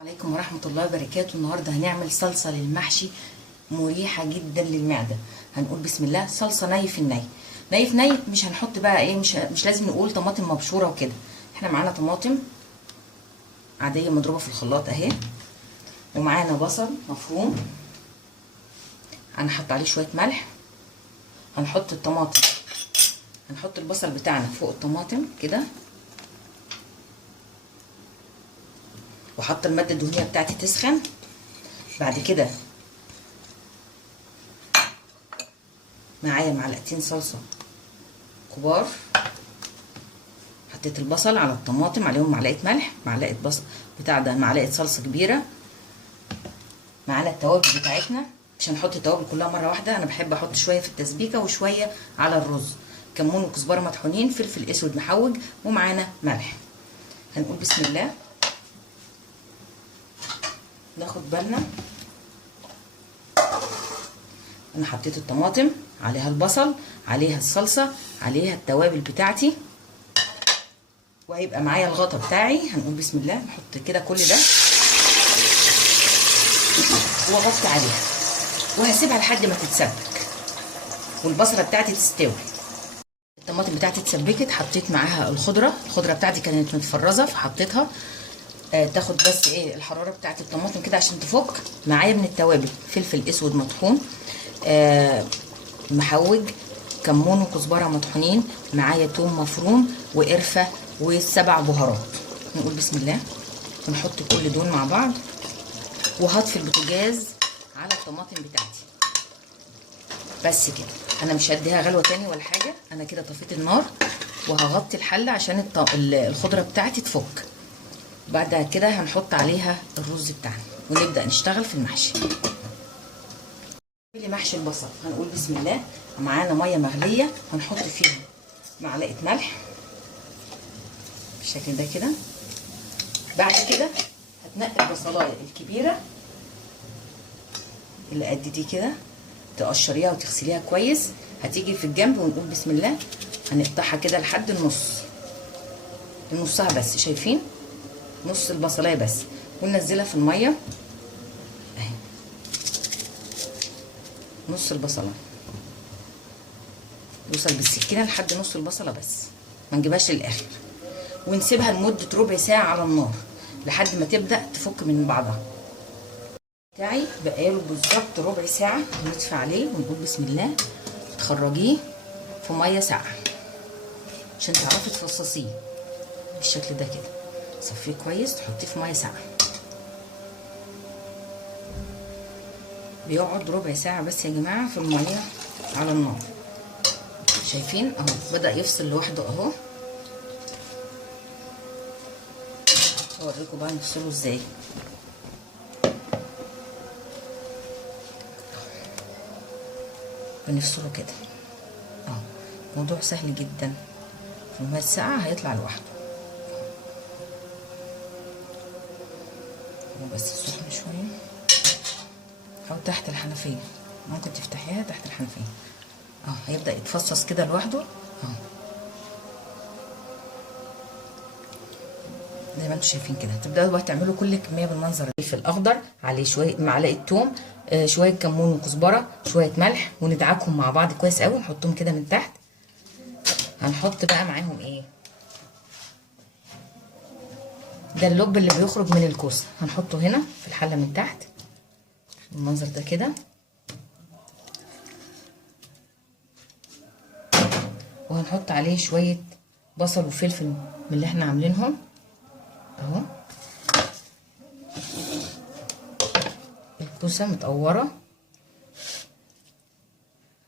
عليكم ورحمة الله وبركاته. النهاردة هنعمل صلصة للمحشي مريحة جدا للمعدة. هنقول بسم الله. صلصة ني في الني، ني في ني. مش هنحط بقى ايه، مش لازم نقول طماطم مبشورة وكده. احنا معانا طماطم عادية مضروبة في الخلاط اهي، ومعانا بصل مفروم هنحط عليه شوية ملح. هنحط الطماطم، هنحط البصل بتاعنا فوق الطماطم كده، وحط المادة الدهنية بتاعتي تسخن. بعد كده معايا معلقتين صلصة كبار. حطيت البصل على الطماطم، عليهم معلقة ملح، معلقة بصل بتاع ده، معلقة صلصة كبيرة. معانا التوابل بتاعتنا، مش هنحط التوابل كلها مرة واحدة، انا بحب احط شوية في التسبيكة وشوية على الرز. كمون وكزبرة مطحونين، فلفل اسود محوج، ومعانا ملح. هنقول بسم الله. ناخد بالنا. انا حطيت الطماطم، عليها البصل، عليها الصلصة، عليها التوابل بتاعتي، وهيبقى معايا الغطا بتاعي. هنقول بسم الله. نحط كده كل ده واغطي عليها، وهسيبها لحد ما تتسبك والبصله بتاعتي تستوي. الطماطم بتاعتي اتسبكت، حطيت معاها الخضره بتاعتي كانت متفرزه فحطيتها. تاخد بس ايه الحراره بتاعت الطماطم كده عشان تفك. معايا من التوابل فلفل اسود مطحون، محوج، كمون وكزبره مطحونين، معايا توم مفروم وقرفه وسبع بهارات. نقول بسم الله ونحط كل دول مع بعض، وهطفي البوتاجاز على الطماطم بتاعتي. بس كده، انا مش هديها غلوه تاني ولا حاجه، انا كده طفيت النار وهغطي الحله عشان الخضره بتاعتي تفك. بعد كده هنحط عليها الرز بتاعنا ونبدا نشتغل في المحشي. محشي البصل. هنقول بسم الله. معانا ميه مغليه، هنحط فيها معلقه ملح بالشكل ده كده. بعد كده هتنقي البصلايه الكبيره اللي قد دي كده، تقشريها وتغسليها كويس. هتيجي في الجنب ونقول بسم الله. هنقطعها كده لحد نصها بس، شايفين؟ نص البصلايه بس، وننزلها في الميه اهي. نص البصله نوصل بالسكينه لحد نص البصله بس، ما نجيبهاش للاخر. ونسيبها لمده ربع ساعه على النار لحد ما تبدا تفك من بعضها. بتاعي بقاله بالظبط ربع ساعه. نطفي عليه ونقول بسم الله. تخرجيه في ميه ساقعه عشان تعرفي تفصصيه بالشكل ده كده. صفيه كويس، تحطيه في ميه ساقعه. بيقعد ربع ساعه بس يا جماعه في الميه على النار. شايفين اهو بدا يفصل لوحده اهو. اوريكم بقى نفصله ازاي. بنفصله كده اهو. موضوع سهل جدا، في الميه الساقعه هيطلع لوحده. هو بس سخن شويه، او تحت الحنفيه، ممكن تفتحيها تحت الحنفيه اهو. هيبدا يتفصص كده لوحده اهو، زي ما انتم شايفين كده. تبداوا بقى تعملوا كل كميه بالمنظر ده. في الاخضر عليه شويه معلقه توم، شويه كمون وكزبره، شويه ملح، وندعكهم مع بعض كويس قوي. نحطهم كده من تحت. هنحط بقى معاهم ايه؟ ده اللب اللي بيخرج من الكوسه، هنحطه هنا في الحله من تحت بالمنظر ده كده. وهنحط عليه شويه بصل وفلفل من اللي احنا عاملينهم اهو. الكوسه متقوره.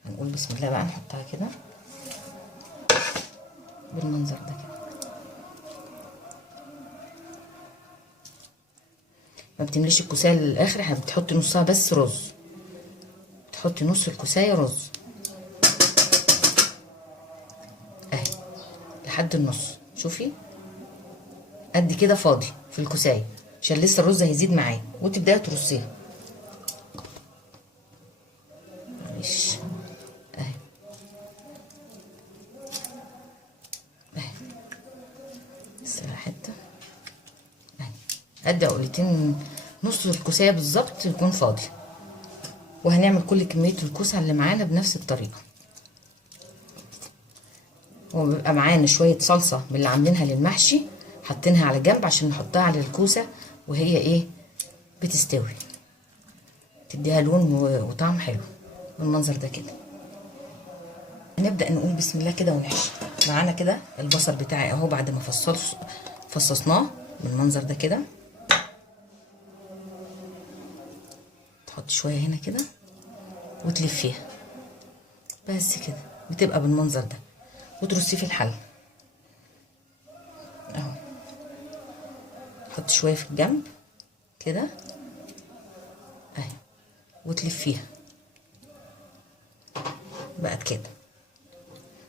هنقول بسم الله بقى. نحطها كده بالمنظر ده كده. ما بتمليش الكوسايه للاخر، احنا بتحطي نصها بس رز. تحطي نص الكوسايه رز اهي لحد النص. شوفي قد كده فاضي في الكوسايه عشان لسه الرز هيزيد معاه، وتبداي ترصيها. معلش اهي اهي، لسه حته اهي قد عقلتين، نص الكوسايه بالظبط يكون فاضي. وهنعمل كل كميه الكوسه اللي معانا بنفس الطريقه. وبيبقى معانا شويه صلصه من اللي عاملينها للمحشي، حاطينها على جنب عشان نحطها على الكوسه وهي ايه بتستوي، تديها لون وطعم حلو بالمنظر ده كده. هنبدا نقول بسم الله كده ونحشي. معانا كده البصل بتاعي اهو بعد ما فصصناه بالمنظر ده كده. تحط شويه هنا كده وتلفيها بس كده، بتبقى بالمنظر ده، وترصيه في الحل اهو. تحط شويه في الجنب كده اهي وتلفيها بقت كده.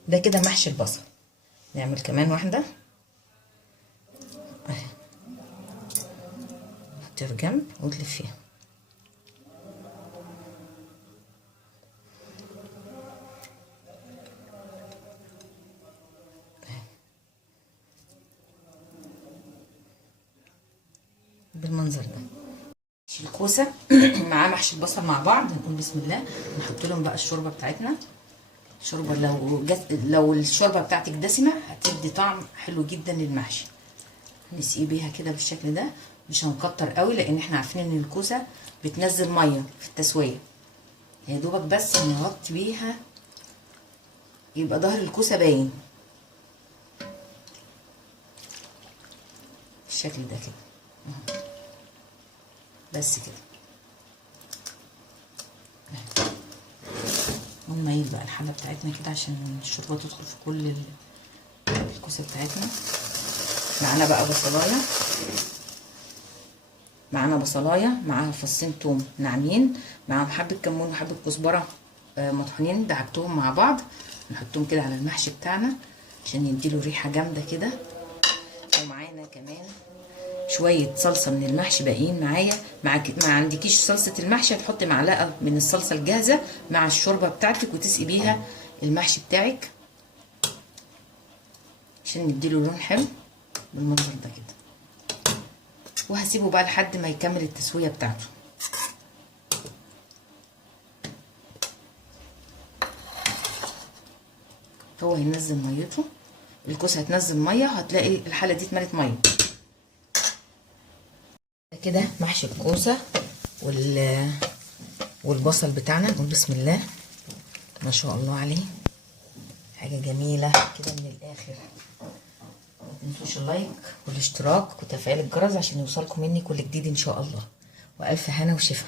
ده كده محشي البصل. نعمل كمان واحده اهي، حطيها في جنب وتلفيها بالمنظر ده. الكوسه مع محشي البصل مع بعض. نقول بسم الله، نحط لهم بقى الشوربه بتاعتنا. شوربه لو الشوربه بتاعتك دسمه هتدي طعم حلو جدا للمحشي. نسقيه بيها كده بالشكل ده، مش هنكتر قوي لان احنا عارفين ان الكوسه بتنزل ميه في التسويه، يا دوبك بس نغطي بيها يبقى ظهر الكوسه باين بالشكل ده كده بس كده. ونميل بقى الحله بتاعتنا كده عشان الشوربه تدخل في كل الكوسه بتاعتنا. معانا بقى بصلايه، معاها فصين توم ناعمين، معاهم حبه كمون وحبه كزبره مطحونين، دعكتهم مع بعض. نحطهم كده على المحشي بتاعنا عشان يديله ريحه جامده كده. ومعانا كمان شويه صلصه من المحشي باقيين معايا. ما عندكيش صلصه المحشي، هتحطي معلقه من الصلصه الجاهزه مع الشوربه بتاعتك وتسقي بيها المحشي بتاعك عشان نديله لون حلو بالمنظر ده كده. وهسيبه بقى لحد ما يكمل التسويه بتاعته. هو هينزل ميته، الكوسه هتنزل ميه، هتلاقي الحله دي اتملت ميه كده. محشي الكوسه والبصل بتاعنا. نقول بسم الله ما شاء الله عليه، حاجه جميله كده من الاخر. ما تنسوش اللايك والاشتراك وتفعيل الجرس عشان يوصلكم مني كل جديد ان شاء الله. والف هنا وشفا.